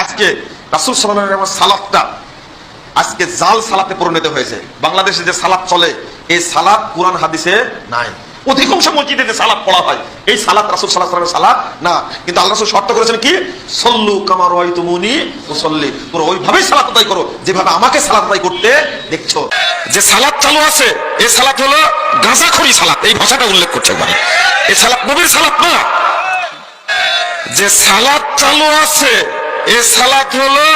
আজকে রাসূল সাল্লাল্লাহু আলাইহি ওয়াসাল্লামের সালাতটা আজকে জাল সালাতে পরিণত হয়েছে। বাংলাদেশে যে সালাত চলে, এই সালাত কুরআন হাদিসে নাই। অধিকাংশ মসজিদে যে সালাত পড়া হয়, এই সালাত রাসূল সাল্লাল্লাহু আলাইহি ওয়াসাল্লামের সালাত না। কিন্তু আল্লাহ রাসূল শর্ত করেছেন কি, সল্লু কামা রাআইতুমুনি উসাল্লি, তোমরা ওইভাবেই সালাত আদায় করো যেভাবে আমাকে সালাত আদায় করতে দেখছো। যে সালাত চালু আছে, এই সালাত হলো গাঁজাখড়ি সালাত, এই ভাষাটা উল্লেখ করছে একবার। এই সালাত নবীর সালাত না। যে সালাত চালু আছে, এই সালাত হলো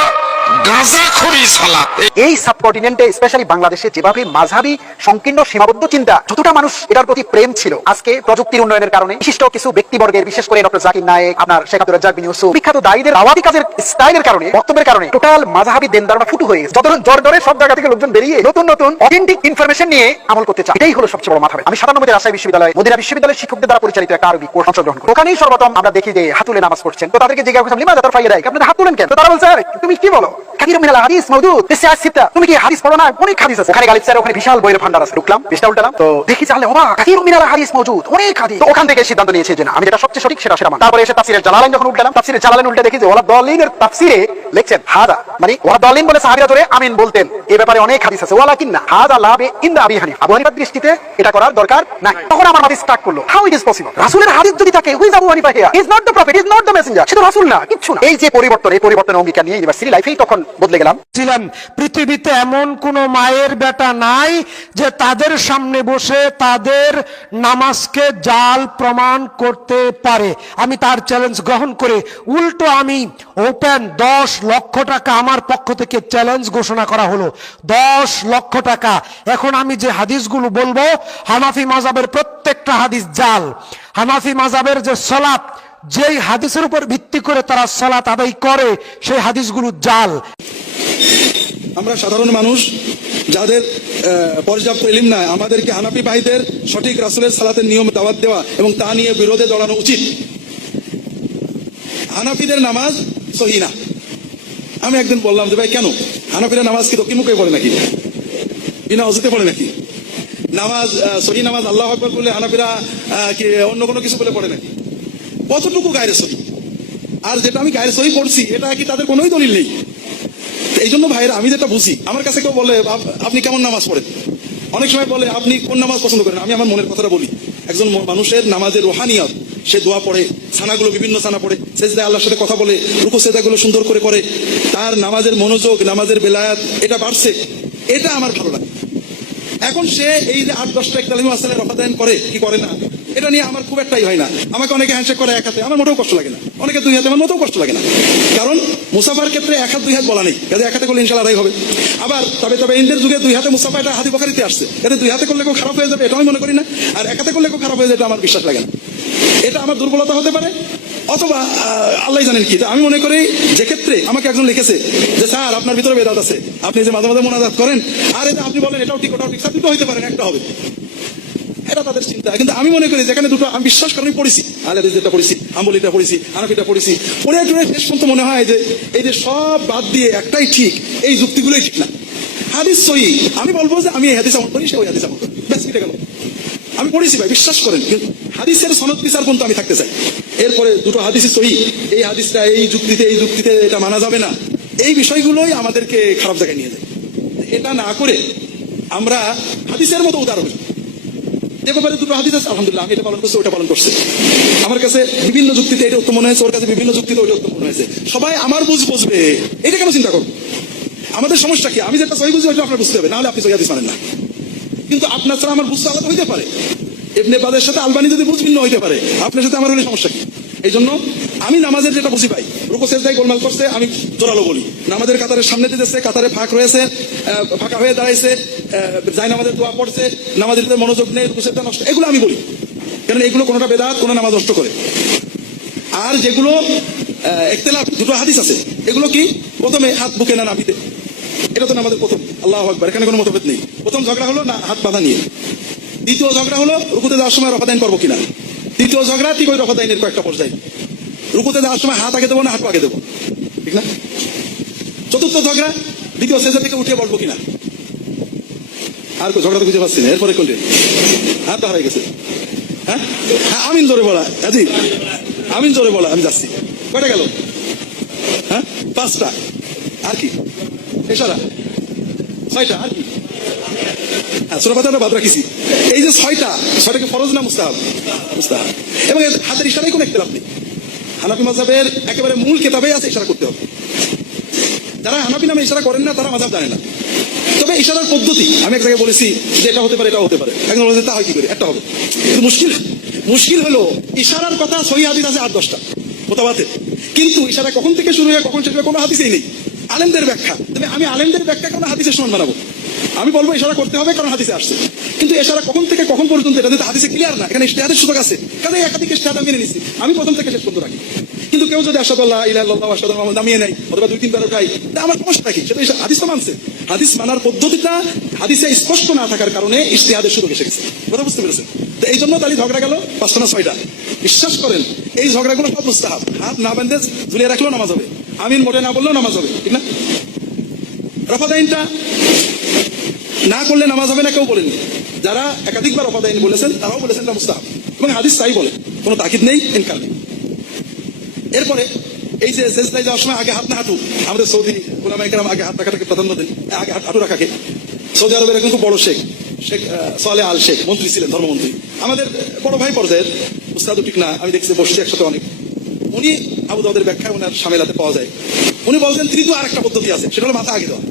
গাঁজাখড়ি সালাত। এই সাবকন্টিনেন্টে স্পেশালি বাংলাদেশে যেভাবে মাযহাবী সংকীর্ণ সীমাবদ্ধ চিন্তা, যতটা মানুষ এটার প্রতি প্রেম ছিল, আজকে প্রযুক্তির উন্নয়নের কারণে বিশিষ্ট কিছু ব্যক্তিবর্গের, বিশেষ করে ডক্টর জাকির নায়েক, আপনার শেখ আব্দুর রাজ্জাক বিন ইউসুফ, বিখ্যাত দায়ীদের দাওয়াতি কাজের স্টাইলের কারণে, বক্তব্যের কারণে টোটাল মাযহাবী দেনদাররা ফুটু হয়ে গেছে। যত জ্বর ধরে সব জায়গা থেকে লোকজন বেরিয়ে নতুন নতুন অথেন্টিক ইনফরমেশন নিয়ে আমল করতে চায়। এটাই হলো সবচেয়ে বড় মাথা। আমি 97 রাজশাহী বিশ্ববিদ্যালয়, মদিনা বিশ্ববিদ্যালয়ের শিক্ষকদের দ্বারা পরিচালিত একটা আরবি কোর্স অংশগ্রহণ করি। ওখানেই সর্বপ্রথম আমরা দেখি যে হাত তুলে নামাজ পড়ছেন। তো তাদেরকে জিজ্ঞাসা করলাম, লিমাযা তারফাউনা ইয়াদাইক, আপনারা হাত তুলেন কেন? তো তারা বলছে, আরে তুমি কি বলো, কাসীরুম মিনাল হাদিস মাওজুদ ফি সিত্তা, তুমি কি হাদিস পড়ো না? অনেক হাদিস আছে ওখানে। গালিব স্যার ওখানে বিশাল বইয়ের ভান্ডার আছে। ঢুকলাম, পেজটা উল্টালাম, তো দেখি জানলে ওমা কাসীরুম মিনাল হাদিস মাওজুদ, অনেক হাদিস। তো ওখান থেকে সিদ্ধান্ত নিয়েছে যে না, আমি যেটা সবচেয়ে সঠিক সেটা মান। তারপরে এসে তাফসীরের জালালাইন যখন উল্টালাম, তাফসীরের জালালাইন উল্টে দেখি যে ওয়ালা দালিনের তাফসীরে লিখছেন হাদা, মানে ওয়ালা দালিন বলে সাহাবীরা ধরে আমিন বলতেন। এই ব্যাপারে অনেক হাদিস আছে, ওয়ালাকিন্না হাদা লা বে ইনদা আবি হানিফা, আবু হানিফার দৃষ্টিতে এটা করার দরকার নাই। তখন আমার মাথা স্টার্ট করলো, হাউ ইট ইজ পসিবল, রাসূলের হাদিস যদি থাকে, who is Abu Hanifa here, is not the prophet, is not the messenger, সে তো রাসূল না, কিচ্ছু না। এই যে পরিবর্তন, এই পরিবর্তনের অঙ্গীকার নিয়ে ইউনিভার্সিটি লাইফেই তখন বদলে গেলাম। পৃথিবীতে এমন কোন মায়ের বেটা নাই যে তাদের সামনে বসে তাদের নামাজকে জাল প্রমাণ করতে পারে। আমি তার চ্যালেঞ্জ গ্রহণ করে উল্টো আমি ওপেন 10 লক্ষ টাকা আমার পক্ষ থেকে চ্যালেঞ্জ ঘোষণা করা হলো। 10 লক্ষ টাকা। এখন আমি যে হাদিসগুলো বলবো, হানাফি মাযহাবের প্রত্যেকটা হাদিস জাল। হানাফি মাযহাবের যে সালাত, যেই হাদিসের উপর ভিত্তি করে তারা সালাত আদায় করে, সেই হাদিসগুলো জাল। আমরা সাধারণ মানুষ যাদের পর্যাপ্ত ইলম নাই, আমাদেরকে হানাফি ভাইদের সঠিক রাসূলের সালাতের নিয়ম দাওয়াত দেওয়া এবং তা নিয়ে বিরোধে জড়ানো উচিত। হানাফিদের নামাজ সহিহ না। আমি একদিন বললাম যে ভাই কেন, হানাফিরা নামাজ কি দক্ষিণ মুখে পড়ে নাকি, বিনা অজুতে পড়ে নাকি? নামাজ সহিহ নামাজ আল্লাহু আকবার বলে হানাফিরা কি অন্য কোনো কিছু বলে পড়ে নাকি? কতটুকু গায়রে সহিহ? আর যেটা আমি গায়রে সহিহ পড়ছি, এটা কি তাদের কোনোই দলিল নেই? এই জন্য ভাইরা, আমি যেটা বুঝি, আমার কাছে কেউ বলে আপনি কেমন নামাজ পড়েন, অনেক সময় বলে আপনি কোন নামাজ পছন্দ করেন, আমি আমার মনের কথাটা বলি। একজন মানুষের নামাজের রুহানিয়ত, সে দোয়া পড়ে, ছানাগুলো বিভিন্ন ছানা পড়ে, সেজদায় আল্লাহর সাথে কথা বলে, রুকু সেজদাগুলো সুন্দর করে করে, তার নামাজের মনোযোগ, নামাজের বেলায়াত এটা বাড়ছে, এটা আমার ভালো লাগে। এখন সে এই যে 8-10টা ইকতালিমু আসসালামের রফাদাইন করে কি করে না, এটা নিয়ে আমার খুব একটাই হয় না। আমাকে অনেকে হ্যান্ডশেক করে এক হাতে, আমার মোটেও কষ্ট লাগে না। অনেকে 2 হাতে, আমার মোটেও কষ্ট লাগে না। কারণ মুসাফার ক্ষেত্রে 1 হাত 2 হাত বলা নেই, কাজে 1 হাতে করলে ইনশাআল্লাহ আদায় হবে। আবার তবে ইন্দের যুগে 2 হাতে মুসাফা, এটা হাদিস বুখারীতে আসছে। এতে 2 হাতে করলে কেউ খারাপ হয়ে যাবে, এটা আমি মনে করি না। আর 1 হাতে করলে কেউ খারাপ হয়ে যাবে, এটা আমার বিশ্বাস লাগে না। এটা আমার দুর্বলতা হতে পারে, অথবা আল্লাহ জানেন কি। আমি মনে করি যে ক্ষেত্রে আমাকে একজন লিখেছে যে স্যার আপনার ভিতরে বেদাত আছে, আপনি যে মাঝে মাঝে মোনাজাত করেন, আর এটা আপনি বলেন এটাও ঠিক ওটাও ঠিক, দুটো হইতে পারেন, একটা হবে, এটা তাদের চিন্তা। কিন্তু আমি মনে করি যেখানে দুটো, আমি বিশ্বাস করি, আমি পড়েছি, আহলে যেটা পড়েছি, হাম্বলিটা পড়েছি, হানাফিটা পড়েছি, পড়ে টুড়ে শেষ পর্যন্ত মনে হয় যে এই যে সব বাদ দিয়ে একটাই ঠিক, এই যুক্তিগুলোই ঠিক না। হাদিস সহিহ, আমি বলবো যে আমি এই হাদিস আমল করি, সে ওই হাদিস আমল করি, ব্যাস মিটে গেল। আমি পড়েছি ভাই, বিশ্বাস করেন, কিন্তু হাদিসের সনদ বিচার পর্যন্ত আমি থাকতে চাই। এরপরে দুটো হাদিসই সহিহ, এই হাদিসটা এই যুক্তিতে এটা মানা যাবে না, এই বিষয়গুলোই আমাদেরকে খারাপ জায়গায় নিয়ে যায়। এটা না করে আমরা হাদিসের মতো উদাহরণ, যে ব্যাপারে দুটো হাদিস আছে, আলহামদুলিল্লাহ আমি এটা পালন করছি, ওটা পালন করছে, আমার কাছে বিভিন্ন যুক্তিতে এটা উত্তম মনে হয়েছে, ওর কাছে বিভিন্ন যুক্তিতে ওইটা উত্তম মনে হয়েছে, সবাই আমার বুঝবে, এটা কেন চিন্তা করবো? আমাদের সমস্যা কি? আমি যেটা সহিহ বুঝি ওইটা আপনার বুঝতে হবে, নাহলে আপনি সহিহ হাদিস মানেন না। কিন্তু আপনার ছাড়া আমার বুঝতে আলাদা হইতে পারে, ইবনে বাজের সাথে আলবানি যদি বুঝ ভিন্ন হইতে পারে, আপনার সাথে আমার হলে সমস্যা কি? এই জন্য আমি নামাজের যেটা বুঝি পাই, রুকু সেজদায় গোলমাল করছে, আমি জোরালো বলি। নামাজের কাতারের সামনে দিতেছে, কাতারে ফাঁক রয়েছে, ফাঁকা হয়ে দাঁড়াইছে, যাই নামাজের দোয়া পড়ছে, নামাজের ভিতরে মনোযোগ নেই, রুকু সেজদা নষ্ট, এগুলো আমি বলি, কারণ এগুলো কোনোটা বেদাত, কোনো নামাজ নষ্ট করে। আর যেগুলো ইখতিলাফ, দুটো হাদিস আছে, এগুলো কি? প্রথমে হাত বুকে না নাভিতে, এটা তো নামাজের প্রথম, আল্লাহু আকবার, এখানে কোনো মতভেদ নেই। প্রথম ঝগড়া হলো না হাত বাঁধা নিয়ে। দ্বিতীয় ঝগড়া হলো রুকুতে যাওয়ার সময় রফাদাইন করবো কিনা। তৃতীয় ঝগড়া ঠিক ওই রফাদাইনের কয়েকটা পর্যায়ে, রুকুতে যাওয়ার সময় হাত আগে দেবো না হাঁটু আগে দেবো, ঠিক না? চতুর্থ ঝগড়া দ্বিতীয় সেজদা থেকে উঠে বলবো কিনা। আর ঝগড়া তো বুঝে পাচ্ছি না। এরপরে কোনটি? হাত তো হারাই গেছে। হ্যাঁ, আমিন জোরে বলা, আমিন জোরে বলা, আমি যাচ্ছি। কয়টা গেল? হ্যাঁ, 5টা, আর কি ইশারা 6টা, আর কি সূরা ফাতিহা বাদ রাখিছি। এই যে 6টাকে ফরজ না মুস্তাহাব? মুস্তাহাব। এবং হাতের ইশারায় কোনো ইখতিলাফ নেই। হানাফি মাযহাবের একেবারে মূল কিতাবেই আছে ইশারা করতে হবে। যারা হানাফি নামে ইশারা করেন না তারা মাযহাব জানে না। তবে ইশারার পদ্ধতি আমি এক জায়গায় বলেছি যে এটা হতে পারে, এটা হতে পারে। একজন বলেছে তা হয় কি করে, একটা হবে। কিন্তু মুশকিল হলো ইশারার কথা সহিহ হাদিস আছে 8-10টা মুতাওয়াতির, কিন্তু ইশারা কখন থেকে শুরু হয় কখন শেষ হয় কোনো হাদিসেই নেই। আলেমদের ব্যাখ্যা, তবে আমি আলেমদের ব্যাখ্যা কোনো হাদিসের সমান বানাবো। আমি বলবো ইশারা করতে হবে কারণ হাদিসে আসছে, কিন্তু ইশারা কখন থেকে কখন পর্যন্ত এটা যদি হাদিসে ক্লিয়ার না, এখানে ইজতিহাদের সুযোগ আছে, কাজে একাধিক ইজতিহাদ আমি মেনে নিছি, আমি প্রথম থেকে শেষ পর্যন্ত রাখি। কিন্তু কেউ যদি আশহাদু আল্লা ইলাহা ইল্লাল্লাহ ওয়া আশহাদু আন্না মুহাম্মাদান নামিয়ে নেয় অথবা 2-3 বার উঠাই, তা আমার সমস্যা কি? সেটা হাদিস তো মানছে। হাদিস মানার পদ্ধতিটা হাদিসে স্পষ্ট না থাকার কারণে ইজতিহাদের সুযোগ এসে গেছে। কথা বুঝতে পেরেছেন? তো এই জন্য তাহলে ঝগড়া গেল 5টা না 6টা। বিশ্বাস করেন এই ঝগড়াগুলো সব মুস্তাহাব। হাত না বেঁধে ঝুলিয়ে রাখলেও নামাজ হবে, আমিন মোটে না বললেও নামাজ হবে, ঠিক না? রফাদাইনটা না করলে নামাজ হবে না কেউ বলেননি। যারা একাধিকবার রফাদাইন বলেছেন তারাও বলেছেন এটা মুস্তাহাব, এবং হাদিস তাই বলে, কোনো তাকিদ নেই, ইনকার নেই। এরপরে এই যে সেজদায় যাওয়ার সময় আগে হাত না হাঁটু, আমাদের সৌদি উলামায়ে কেরাম আগে হাত রাখাটাকে প্রাধান্য দেন, আগে হাঁটু রাখাকে। সৌদি আরবের একজন খুব বড় শেখ সালেহ আল শেখ মন্ত্রী ছিলেন, ধর্মমন্ত্রী, আমাদের বড় ভাই পর্যায়ের, উস্তাদও ঠিক না, আমি দেখছি বসছি একসাথে অনেক। উনি আবু দাউদের ব্যাখ্যা ওনার সামেলাতে পাওয়া যায়। উনি বলছেন তৃতীয় আর একটা পদ্ধতি আছে, সেটা হলো মাথা আগে দেওয়া।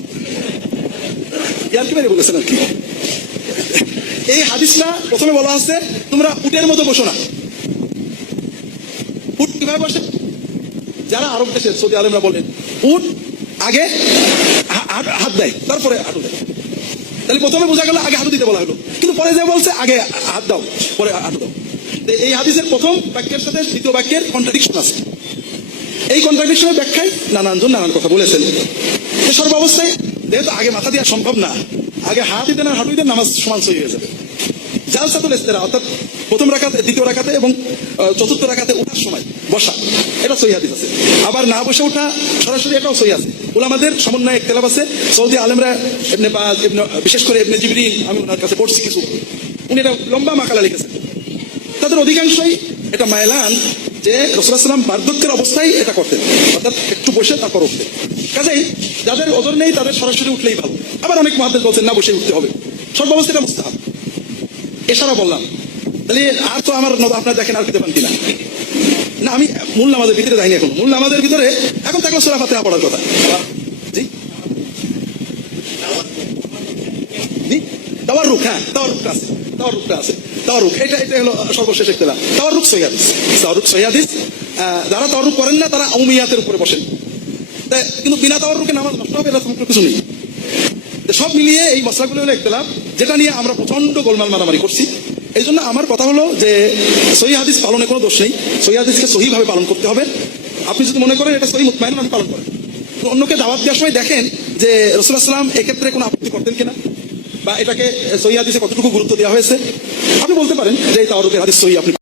ইয়ার কি মেরে বলেছেন আর কি। এই হাদিসটা প্রথমে বলা আছে তোমরা উটের মতো বসো না। উট কিভাবে বসে? যারা আরব দেশের সৌদি আলেমরা বলেন উট আগে হাত দেয় তারপরে হাঁটু দেয়। তাহলে প্রথমে বোঝা গেল আগে হাঁটু দিতে বলা হলো, কিন্তু পরে যে বলছে আগে হাত দাও পরে হাঁটু দাও। এই হাদিসের প্রথম বাক্যের সাথে দ্বিতীয় বাক্যের কন্ট্রাডিকশন আছে। এই কন্ট্রাডিকশনের ব্যাখ্যায় নানানজন নানান কথা বলেছেন। সর্বাবস্থায় যেহেতু আগে মাথা দেওয়া সম্ভব না, আগে হাত দিতে না হাঁটু দিতে নামাজ সমান সহি হয়ে যাবে। জালসাতুল ইস্তিরা অর্থাৎ প্রথম রাকাতে, দ্বিতীয় রাকাতে এবং চতুর্থ রাকাতে ওঠার সময় বসা, এটা সহিহ হাদিস আছে। আবার না বসে ওঠা সরাসরি, এটাও সহিহ আছে। উলামাদের সমন্বয়ে ইখতিলাফ আছে। সৌদি আলেমরা ইবনে বাজ, বিশেষ করে ইবনে জিবরিন, আমি ওনার কাছে পড়ছি কিছু, উনি এটা লম্বা মাকালা লিখেছেন। তাদের অধিকাংশই এটা মায়লান যে রাসূলুল্লাহ সাল্লাল্লাহু আলাইহি ওয়াসাল্লাম বার্ধক্যের অবস্থায় এটা করতেন, অর্থাৎ একটু বসে তারপর উঠতেন। কাজেই যাদের ওজর নেই তাদের সরাসরি উঠলেই ভালো। আবার অনেক মুহাদ্দিস বলছেন না বসে উঠতে হবে। সর্বাবস্থায় এটা মুস্তাহাব। ইশারা বললাম, তাহলে আর তো আমার আপনারা দেখেন আর পেতে পান কিনা না। আমি মূল নামাজের ভিতরে যাইনি এখন। মূল নামাজের ভিতরে এখন থাকলো সূরা ফাতিহা পড়ার কথা। জি জি তাওয়াররুক, হ্যাঁ তাওয়াররুকটা আছে, তাওয়াররুকটা আছে। তাওয়াররুক এটা হলো সর্বশেষ ইখতিলাফ। তাওয়াররুক সহিহ হাদিস, তাওয়াররুক সহিহ হাদিস। যারা তাওয়াররুক করেন না তারা উমিয়াতের উপরে বসেন, কিন্তু বিনা তাওয়াররুকে নামাজ নষ্ট হবে এরকম কিছু নেই। সব মিলিয়ে এই মশলাগুলো হলো ইখতিলাফ, যেটা নিয়ে আমরা প্রচন্ড গোলমাল মারামারি করছি। এই জন্য আমার কথা হলো যে সহিহ হাদিস পালনে কোনো দোষ নেই, সহিহ হাদিসকে সহিভাবে পালন করতে হবে। আপনি যদি মনে করেন এটা সহিহ মুতমাইন, আপনি পালন করেন। অন্যকে দাওয়াত দেওয়ার সময় দেখেন যে রাসূলুল্লাহ সাল্লাল্লাহু আলাইহি ওয়াসাল্লাম এক্ষেত্রে কোনো আপত্তি করতেন কিনা, বা এটাকে সহিহ হাদিসে কতটুকু গুরুত্ব দেওয়া হয়েছে। আপনি বলতে পারেন যে এই তাওয়াররুকের হাদিস সহিহ, আপনি